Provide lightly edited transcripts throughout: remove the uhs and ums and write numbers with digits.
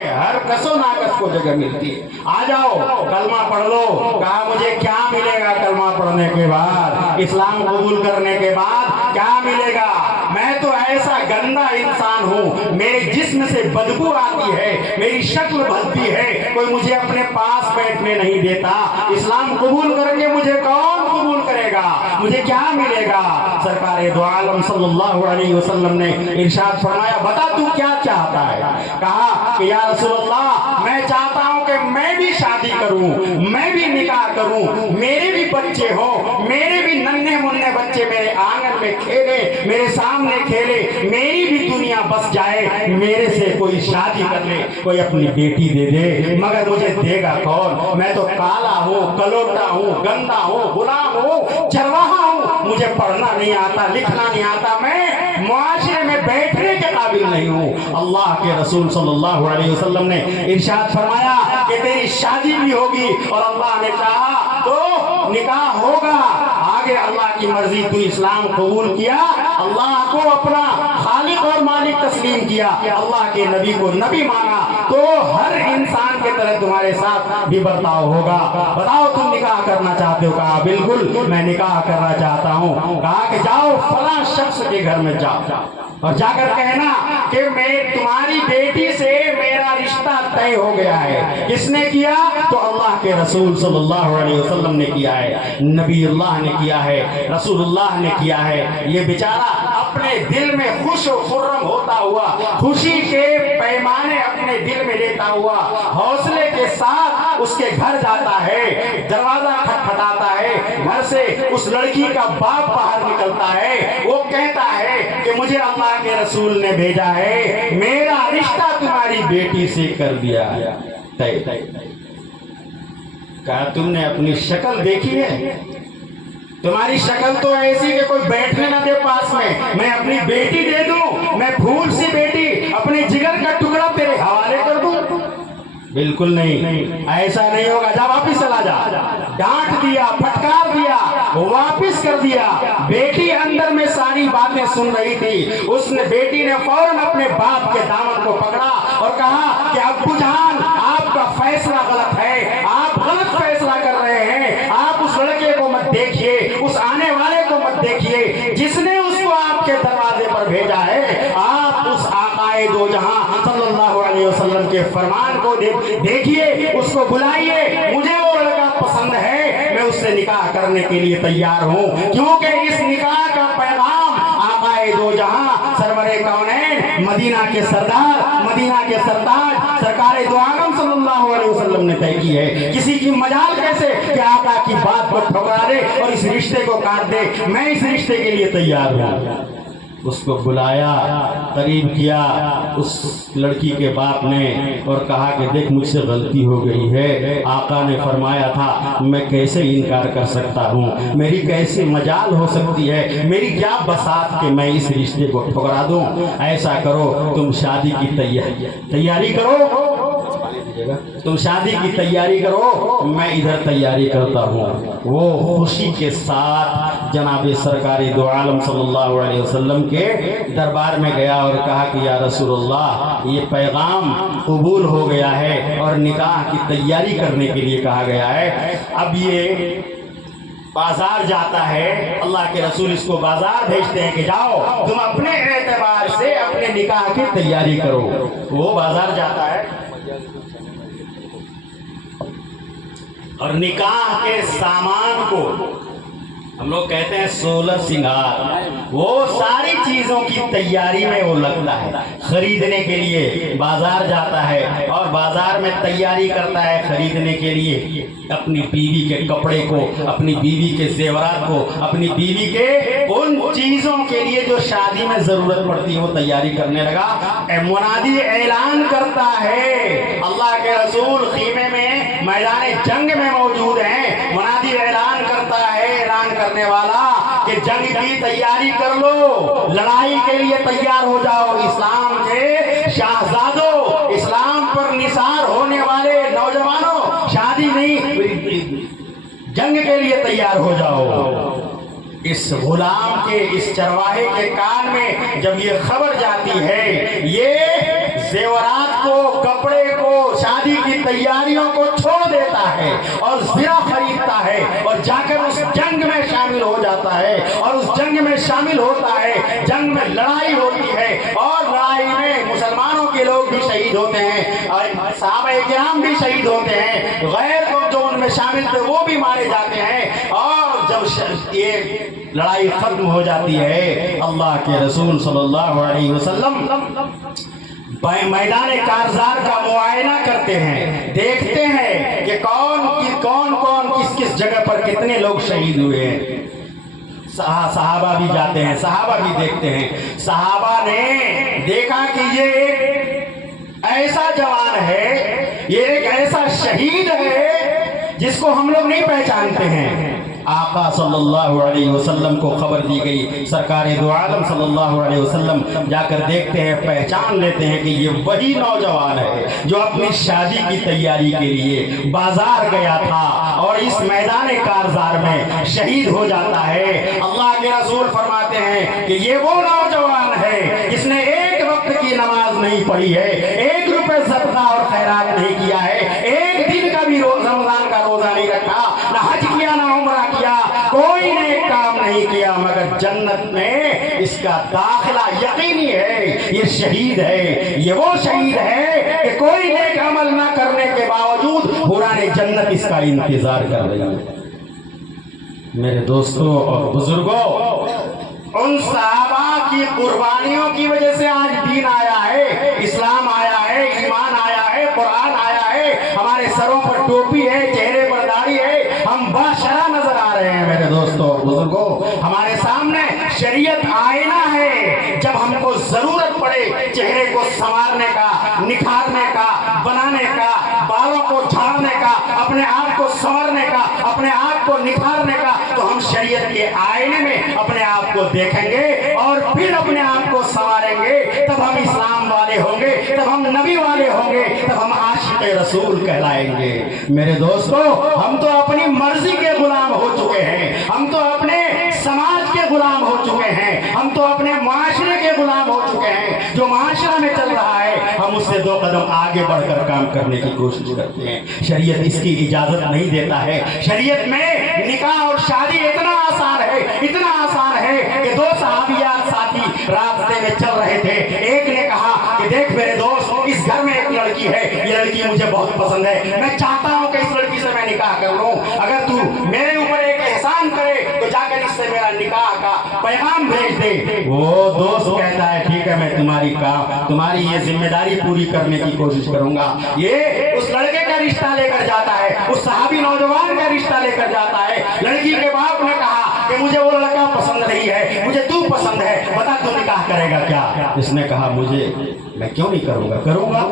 ہر کس و ناکس کو جگہ ملتی ہے. آ جاؤ کلمہ پڑھ لو. کہا مجھے کیا ملے گا کلمہ پڑھنے کے بعد, اسلام قبول کرنے کے بعد کیا ملے گا؟ میں تو ایسا گندا انسان ہوں, میرے جسم سے بدبو آتی ہے, میری شکل بھدتی ہے, کوئی مجھے اپنے پاس بیٹھنے نہیں دیتا. اسلام قبول کر کے مجھے کون قبول کرے گا؟ مجھے کیا ملے گا؟ سرکار دو عالم صلی اللہ علیہ وسلم نے ارشاد فرمایا, بتا تو کیا چاہتا ہے؟ کہا کہ یا رسول اللہ, میں چاہتا ہوں کہ میں بھی شادی کروں, میں بھی نکاح کروں, میرے بھی بچے ہوں, میرے بھی ننھے منھے بچے میرے آنگن میں کھیلے, میرے سامنے کھیلے, میری بھی دنیا بس جائے, میرے سے کوئی شادی کر لے, کوئی اپنی بیٹی دے دے, مگر مجھے دے گا کون؟ میں تو کالا ہوں, کلوٹا ہوں, گندا ہوں, غلام ہوں, چرواہا ہوں, مجھے پڑھنا نہیں آتا, لکھنا نہیں آتا, میں معاشرے میں بیٹھنے کے قابل نہیں ہوں. اللہ کے رسول صلی اللہ علیہ وسلم نے ارشاد فرمایا کہ تیری شادی بھی ہوگی اور اللہ نے چاہا تو نکاح ہوگا. آگے اللہ کی مرضی, تو اسلام قبول کیا, اللہ کو اپنا خالق اور مالک تسلیم کیا, اللہ کے نبی کو نبی مانا, تو ہر انسان کے طرح تمہارے ساتھ بھی برتاؤ ہوگا. بتاؤ تم نکاح کرنا چاہتے ہو؟ کہا بالکل میں نکاح کرنا چاہتا ہوں. کہا کہ جاؤ فلاں شخص کے گھر میں جاؤ اور جا کر کہنا کہ میں تمہاری بیٹی سے میرا رشتہ طے ہو گیا ہے. کس نے کیا؟ تو اللہ کے رسول صلی اللہ علیہ وسلم نے کیا ہے, نبی اللہ نے کیا ہے, رسول اللہ نے کیا ہے. یہ بیچارہ اپنے دل میں خوش و خرم ہوتا ہوا, خوشی کے پیمانے اپنے دل میں لیتا ہوا, حوصلے کے ساتھ اس کے گھر جاتا ہے, دروازہ کھٹکھٹاتا ہے, گھر سے اس لڑکی کا باپ باہر نکلتا ہے, وہ کہتا ہے کہ مجھے اللہ کے رسول نے بھیجا ہے, میرا رشتہ تمہاری بیٹی سے کر دیا. کہا تم نے اپنی شکل دیکھی ہے؟ تمہاری شکل تو ایسی کہ کوئی بیٹھنے نہ دے پاس میں. میں اپنی بیٹی دے دوں, میں پھول سی بیٹی اپنے جگر کا ٹکڑا تیرے حوالے کر دوں؟ بالکل نہیں, ایسا نہیں ہوگا. جا واپس چلا جا. ڈانٹ دیا, پھٹکار دیا, واپس کر دیا. بیٹی اندر میں ساری باتیں سن رہی تھی. اس نے بیٹی نے فوراً اپنے باپ کے دامن کو پکڑا اور کہا کہ ابو جان, آپ کا فیصلہ غلط ہے, آپ غلط فیصلہ کر رہے ہیں. آپ اس لڑکے کو مت دیکھیے, اس آنے والے کو مت دیکھیے, جس نے اس کو آپ کے دروازے پر بھیجا ہے, آپ اس آقائے دو جہاں صلی اللہ علیہ وسلم کے فرمان کو دیکھیے, اس کو بلائیے. مجھے وہ لڑکا پسند ہے, میں اس سے نکاح کرنے کے لیے تیار ہوں, کیونکہ اس نکاح کا پیغام آقائے دو جہاں سرور کونین مدینہ کے سردار, مدینہ کے سردار سرکار دو عالم صلی اللہ علیہ وسلم نے طے کی ہے. کسی کی مجال کیسے کہ آقا کی بات کو ٹھکرا دے اور اس رشتے کو کاٹ دے. میں اس رشتے کے لیے تیار ہوں. اس کو بلایا, قریب کیا اس لڑکی کے باپ نے اور کہا کہ دیکھ مجھ سے غلطی ہو گئی ہے, آقا نے فرمایا تھا, میں کیسے انکار کر سکتا ہوں, میری کیسے مجال ہو سکتی ہے, میری کیا بساط کہ میں اس رشتے کو ٹھکرا دوں. ایسا کرو تم شادی کی تیاری کرو, تم شادی کی تیاری کرو, میں ادھر تیاری کرتا ہوں. وہ خوشی کے ساتھ جناب سرکار دو عالم صلی اللہ علیہ وسلم کے دربار میں گیا اور کہا کہ یا رسول اللہ, یہ پیغام قبول ہو گیا ہے اور نکاح کی تیاری کرنے کے لیے کہا گیا ہے. اب یہ بازار جاتا ہے, اللہ کے رسول اس کو بازار بھیجتے ہیں کہ جاؤ تم اپنے اعتبار سے اپنے نکاح کی تیاری کرو. وہ بازار جاتا ہے اور نکاح کے سامان کو, ہم لوگ کہتے ہیں 16 سنگار, وہ ساری چیزوں کی تیاری میں وہ لگتا ہے. خریدنے کے لیے بازار جاتا ہے اور بازار میں تیاری کرتا ہے خریدنے کے لیے اپنی بیوی کے کپڑے کو, اپنی بیوی کے زیورات کو, اپنی بیوی کے ان چیزوں کے لیے جو شادی میں ضرورت پڑتی ہے وہ تیاری کرنے لگا. منادی اعلان کرتا ہے, اللہ کے رسول خیمے میں میدان جنگ میں موجود ہیں, منادی اعلان کرتا ہے, اعلان کرنے والا کہ جنگ کی تیاری کر لو, لڑائی کے لیے تیار ہو جاؤ. اسلام کے شاہزادوں, اسلام پر نثار ہونے والے نوجوانوں, شادی نہیں جنگ کے لیے تیار ہو جاؤ. اس غلام کے, اس چرواہے کے کان میں جب یہ خبر جاتی ہے, یہ زیورات کو, کپڑے شادی کی تیاریوں کو چھوڑ دیتا ہے اور زرہ خریدتا ہے اور جا کر اس جنگ میں شامل ہو جاتا ہے اور اس جنگ میں شامل ہوتا ہے، جنگ میں لڑائی ہوتی ہے اور لڑائی میں مسلمانوں کے لوگ بھی شہید ہوتے ہیں اور صحابہ کرام بھی شہید ہوتے ہیں، غیر لوگ جو ان میں شامل تھے وہ بھی مارے جاتے ہیں، اور جب یہ لڑائی ختم ہو جاتی ہے اللہ کے رسول صلی اللہ علیہ وسلم میدان کارزار کا معائنہ کرتے ہیں، دیکھتے ہیں کہ کون کس جگہ پر کتنے لوگ شہید ہوئے ہیں۔ صحابہ بھی جاتے ہیں، صحابہ بھی دیکھتے ہیں، صحابہ نے دیکھا کہ یہ ایک ایسا جوان ہے، یہ ایک ایسا شہید ہے جس کو ہم لوگ نہیں پہچانتے ہیں۔ آقا صلی اللہ علیہ وسلم کو خبر دی گئی، سرکار دو عالم صلی اللہ علیہ وسلم جا کر دیکھتے ہیں، پہچان لیتے ہیں کہ یہ وہی نوجوان ہے جو اپنی شادی کی تیاری کے لیے بازار گیا تھا اور اس میدان کارزار میں شہید ہو جاتا ہے۔ اللہ کے رسول فرماتے ہیں کہ یہ وہ نوجوان ہے جس نے ایک وقت کی نماز نہیں پڑھی ہے، 1 روپے صدقہ اور خیرات نہیں کیا ہے، ایک دن کا بھی رمضان کا روزہ نہیں رکھا، نہ حج کیا نہ عمرہ کیا، کوئی نیک کام نہیں کیا، مگر جنت میں اس کا داخلہ یقینی ہے۔ یہ شہید ہے، یہ وہ شہید ہے کہ کوئی نیک عمل نہ کرنے کے باوجود حوران جنت اس کا انتظار کر رہی ہے۔ میرے دوستوں اور بزرگوں، ان صحابہ کی قربانیوں کی وجہ سے آج دین آیا ہے، اسلام آیا ہے، ایمان آیا ہے، قرآن آیا ہے، ہمارے سروں پر ٹوپی ہے، چہرے پر داڑھی ہے، ہم باشرح نظر آ رہے ہیں۔ میرے دوستوں اور بزرگوں، ہمارے سامنے شریعت آئینہ ہے، جب ہم کو ضرورت پڑے چہرے کو سنوارنے کا، نکھارنے کا، بنانے کا، بالوں کو جھاڑنے کا، اپنے آپ کو سنورنے کا، اپنے آپ کو نکھارنے کا، تو ہم شریعت کے آئینے میں اپنے آپ کو دیکھیں گے اور پھر اپنے آپ کو سنواریں گے، تب ہم اسلام والے ہوں گے، تب ہم نبی والے ہوں گے، تب ہم عاشق رسول کہلائیں گے۔ میرے دوستو، ہم تو اپنی مرضی کے غلام ہو چکے ہیں، ہم تو اپنے سماج کے غلام ہو چکے ہیں، ہم تو اپنے معاشرے کے غلام ہو چکے ہیں۔ جو معاشرہ میں چل رہا ہے ہم اس سے 2 قدم آگے بڑھ کر کام کرنے کی کوشش کرتے ہیں۔ شریعت اس کی اجازت نہیں دیتا ہے۔ شریعت میں نکاح اور شادی اتنا آسان ہے، اتنا آسان ہے کہ 2 صحابیات ساتھی راستے میں چل رہے تھے، ایک نے کہا کہ دیکھ میرے دوست، اس گھر میں ایک لڑکی ہے، یہ لڑکی مجھے بہت پسند ہے، میں چاہتا ہوں کہ اس لڑکی سے میں نکاح کر لوں، اگر تو میرے اوپر ایک احسان کرے تو جا کر اس سے میرا نکاح کا پیغام بھیج دے۔ وہ دوست کہتا ہے ٹھیک ہے، میں تمہاری یہ ذمہ داری پوری کرنے کی کوشش کروں گا۔ یہ اس لڑکے کا رشتہ لے کر جاتا ہے، اس صحابی نوجوان کا رشتہ لے کر جاتا ہے۔ لڑکی کے باپ نے کہا کہ مجھے وہ لڑکا پسند نہیں ہے، مجھے تو پسند ہے، بتا تو نکاح کرے گا کیا؟ اس نے کہا میں کیوں نہیں کروں گا،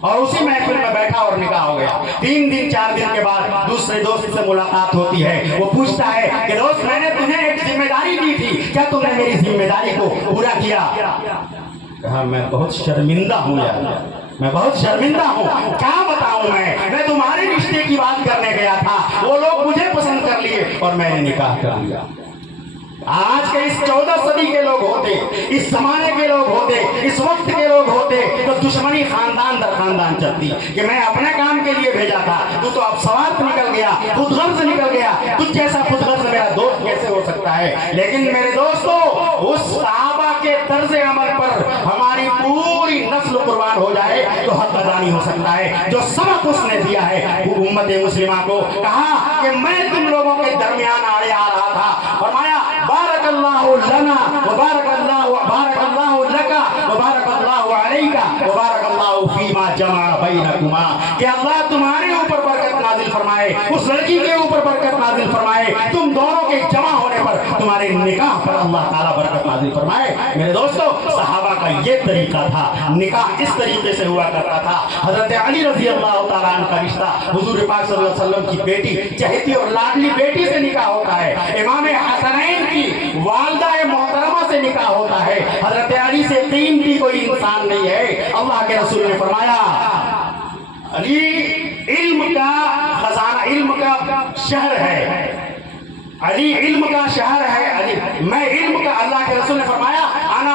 اور اسی محفل میں بیٹھا اور نکاح ہو گیا۔ 3 دن 4 دن کے بعد دوسرے دوست سے ملاقات ہوتی ہے، وہ پوچھتا ہے کہ دوست، میں نے تمہیں ایک ذمہ داری دی تھی، کیا تم نے میری ذمہ داری کو پورا کیا؟ کہا میں بہت شرمندہ ہوں یار، میں بہت شرمندہ ہوں، کیا بتاؤں میں تمہارے رشتے کی بات کرنے گیا تھا، وہ لوگ مجھے پسند کر لیے اور میں نے نکاح کر لیا۔ آج کے اس 14 صدی کے لوگ ہوتے، اس زمانے کے لوگ ہوتے، اس وقت کے لوگ ہوتے تو دشمنی خاندان در خاندان چلتی کہ میں اپنے کام کے لیے بھیجا تھا، تو اب سوارت نکل گیا، خود غرض نکل گیا، تجھ جیسا خود غرض میرا دوست کیسے ہو سکتا ہے؟ لیکن میرے دوستو، اس صحابہ کے طرز عمل پر ہماری پوری نسل قربان ہو جائے تو حق ادا نہیں ہو سکتا ہے۔ جو سبق اس نے دیا ہے وہ امت مسلمہ کو، کہا کہ میں تم لوگوں کے درمیان آڑے آ رہا تھا، فرمایا بارک اللہ لنا وبارک اللہ لکا وبارک اللہ علیکا وبارک اللہ فیما جمع بینکما، کہ اللہ تمہارے اوپر برکت نازل فرمائے، اس لڑکی کے اوپر برکت نازل فرمائے، تم دونوں کے جمع ہونے پر، تمہارے نکاح پر اللہ تعالیٰ برکت نازل فرمائے۔ میرے دوستو، صحابہ کا یہ طریقہ تھا، نکاح اس طریقے سے ہوا کرتا تھا۔ حضرت علی رضی اللہ تعالیٰ عنہ کا رشتہ حضور پاک صلی اللہ علیہ وسلم کی بیٹی، چہیتی اور لاڈلی بیٹی سے نکاح ہوتا ہے۔ امام حسنین کی والدہ محترمہ سے نکاح ہوتا ہے۔ حضرت علی سے قیمتی کوئی انسان نہیں ہے۔ اللہ کے رسول نے فرمایا علی علم کا خزانہ، علم کا شہر ہے، علی علم کا شہر ہے، علی میں علم کا، اللہ کے رسول نے فرمایا انا